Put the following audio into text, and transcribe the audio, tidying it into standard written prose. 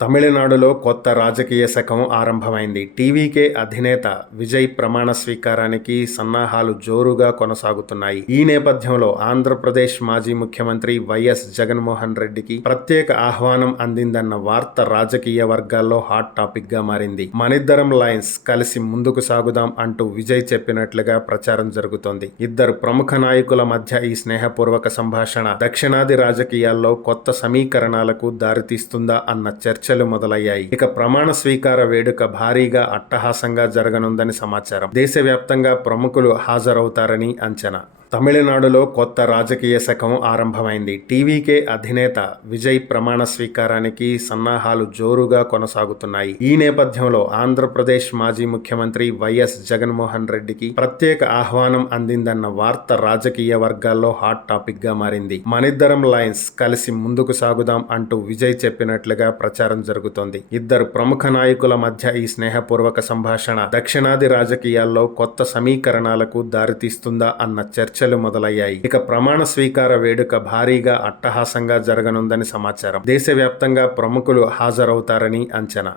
తమిళనాడులో కొత్త రాజకీయ శకం ఆరంభమైంది. టీవీకే అధినేత విజయ్ ప్రమాణ స్వీకారానికి సన్నాహాలు జోరుగా కొనసాగుతున్నాయి. ఈ నేపథ్యంలో ఆంధ్రప్రదేశ్ మాజీ ముఖ్యమంత్రి వైఎస్ జగన్మోహన్ రెడ్డికి ప్రత్యేక ఆహ్వానం అందిందన్న వార్త రాజకీయ వర్గాల్లో హాట్ టాపిక్ గా మారింది. మనిద్దరం లయన్స్ కలిసి ముందుకు సాగుదాం అంటూ విజయ్ చెప్పినట్లుగా ప్రచారం జరుగుతోంది. ఇద్దరు ప్రముఖ నాయకుల మధ్య ఈ స్నేహపూర్వక సంభాషణ దక్షిణాది రాజకీయాల్లో కొత్త సమీకరణాలకు దారితీస్తుందా అన్న చర్చలు మొదలయ్యాయి. ఇక ప్రమాణ స్వీకార వేడుక భారీగా అట్టహాసంగా జరగనుందని సమాచారం. దేశవ్యాప్తంగా ప్రముఖులు హాజరవుతారని అంచనా. తమిళనాడులో కొత్త రాజకీయ శకం ఆరంభమైంది. టీవీకే అధినేత విజయ్ ప్రమాణ స్వీకారానికి సన్నాహాలు జోరుగా కొనసాగుతున్నాయి. ఈ నేపథ్యంలో ఆంధ్రప్రదేశ్ మాజీ ముఖ్యమంత్రి వైఎస్ జగన్మోహన్ రెడ్డికి ప్రత్యేక ఆహ్వానం అందిందన్న వార్త రాజకీయ వర్గాల్లో హాట్ టాపిక్ గా మారింది. మనిద్దరం లయన్స్ కలిసి ముందుకు సాగుదాం అంటూ విజయ్ చెప్పినట్లుగా ప్రచారం జరుగుతోంది. ఇద్దరు ప్రముఖ నాయకుల మధ్య ఈ స్నేహపూర్వక సంభాషణ దక్షిణాది రాజకీయాల్లో కొత్త సమీకరణాలకు దారితీస్తుందా అన్న చర్చలు మొదలయ్యాయి. ఇక ప్రమాణ స్వీకార వేడుక భారీగా అట్టహాసంగా జరగనుందని సమాచారం. దేశవ్యాప్తంగా ప్రముఖులు హాజరవుతారని అంచనా.